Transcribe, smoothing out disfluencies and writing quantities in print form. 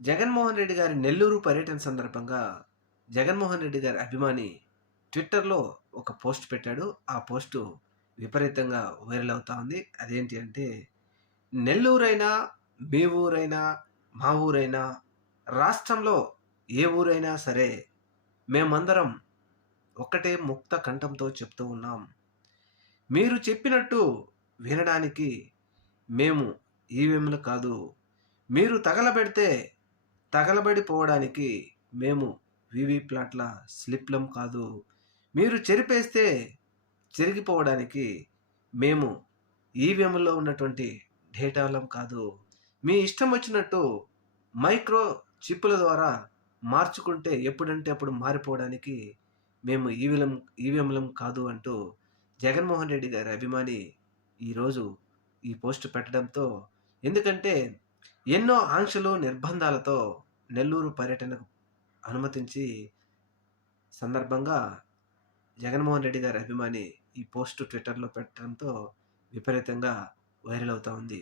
జగన్మోహన్ రెడ్డి గారి నెల్లూరు పర్యటన సందర్భంగా జగన్మోహన్ రెడ్డి గారి అభిమాని ట్విట్టర్‌లో ఒక పోస్ట్ పెట్టాడు. ఆ పోస్టు విపరీతంగా వైరల్ అవుతా ఉంది. అదేంటి అంటే, నెల్లూరైనా, మీ ఊరైనా, మా ఊరైనా, రాష్ట్రంలో ఏ ఊరైనా సరే మేమందరం ఒక్కటే ముక్త కంఠంతో చెప్తూ ఉన్నాం. మీరు చెప్పినట్టు వినడానికి మేము ఈవీఎంలు కాదు. మీరు తగలబెడితే తగలబడిపోవడానికి మేము వీవీ ప్లాట్‌ల స్లిప్‌లం కాదు. మీరు చెరిపేస్తే చెరిగిపోవడానికి మేము ఈవీఎంలో ఉన్నటువంటి డేటాలం కాదు. మీ ఇష్టం వచ్చినట్టు మైక్రో చిప్పుల ద్వారా మార్చుకుంటే ఎప్పుడంటే అప్పుడు మారిపోవడానికి మేము ఈవీఎంలం కాదు అంటూ జగన్మోహన్ రెడ్డి గారి అభిమాని ఈరోజు ఈ పోస్ట్ పెట్టడంతో, ఎందుకంటే ఎన్నో ఆంక్షలు, నిర్బంధాలతో నెల్లూరు పర్యటనకు అనుమతించి సందర్భంగా జగన్మోహన్ రెడ్డి గారి అభిమాని ఈ పోస్ట్ ట్విట్టర్‌లో పెట్టడంతో విపరీతంగా వైరల్ అవుతా ఉంది.